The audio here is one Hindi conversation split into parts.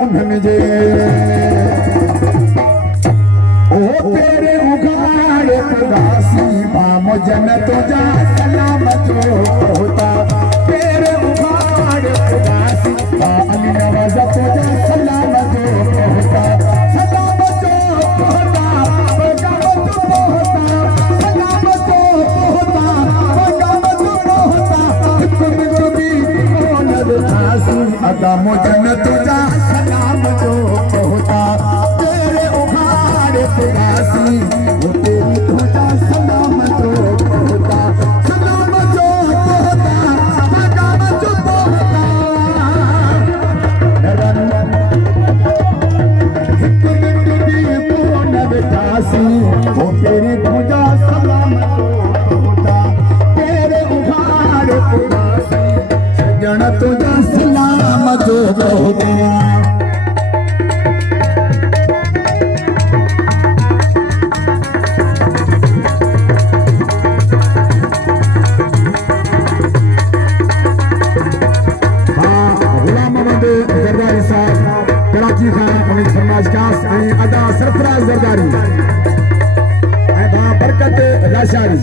उन्हनि जे ओ तेरे उघाड़े उदासी मुझन तुझा सलाम जो होता तेरे उघाड़े उदासी अली नवाज तुझा सलाम जो होता सलाम जो होता पैगाम जो होता सलाम जो होता पैगाम जो होता तुम भी नर आसी अदा मुझन तुझा सलाम जो होता तेरे उघाड़े उदासी वो तेरी तुझा सलाम जो होता सलाम जो होता पैगाम जो होता वो तेरी पूजा सलाम होता तेरे उघाड़ उदासी सजन तुझा सलाम जो होता अदा सरफराज जरदारी बरकत लाशारी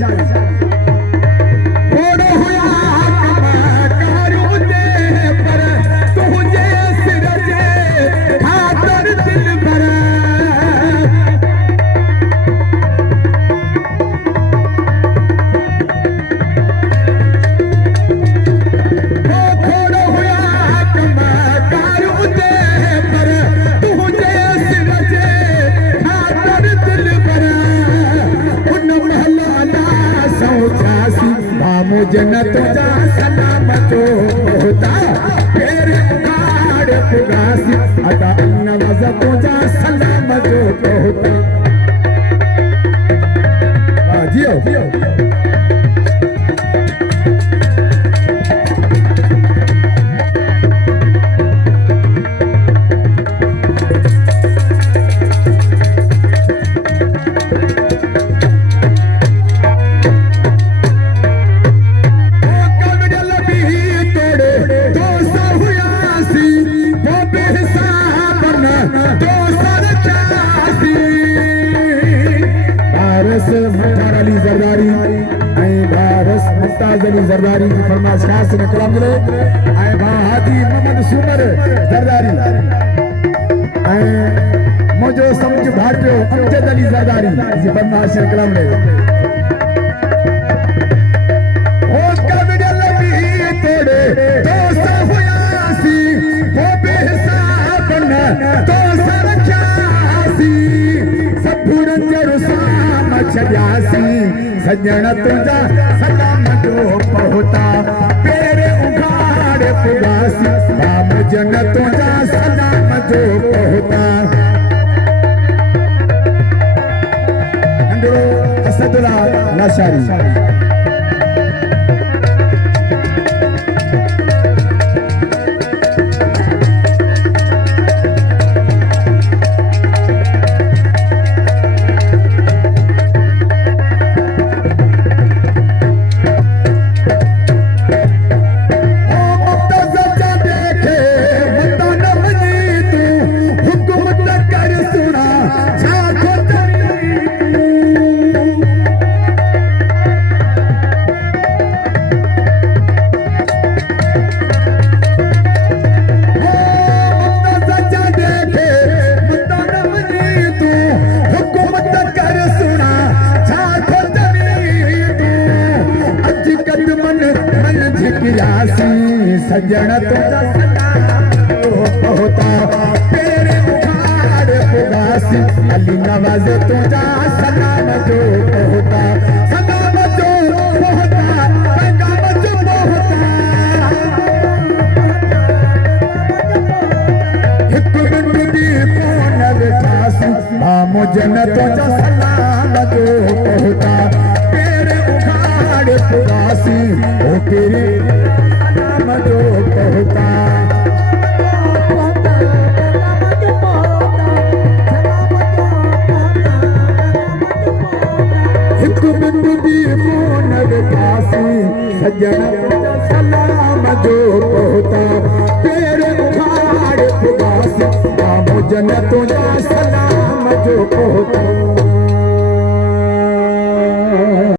मुझन तुझा सलाम जो होता तेरे उघाड़ उदासी अदा नवाज तुझा सलाम जो होता जियो जरदारी की फरमाइश खास ने कलाम मिले आए भा हाजी मोहम्मद सुमर जरदारी आए मुझे समझ भाटियो अमजद अली जरदारी की फरमाइश ने कलाम मिले ओ कबडल भी तेरे दोस्त हुयासी वो बेहिसाब न तो सरख्यासी सब रंजर साम छयासी सजन तुझा सलाम जो होता तेरे उघाड़ उदासी मुझन तुझा सलाम जो होता असदुल्ला लाशारी सजन तुझा सलाम होता तेरे उघाड़ उदासी अली नवाज तुझा सलाम जो होता सलाम जो होता पैगाम जो होता एक बिंदु दी कौन विठासी मुझन तुझा सलाम जो होता तेरे उघाड़ उदासी ओ तेरे जो होता एक बिंदु दी मोन विकासी सजन सलाम जो होता तेरे मुझन तुझा सलाम जो पोतो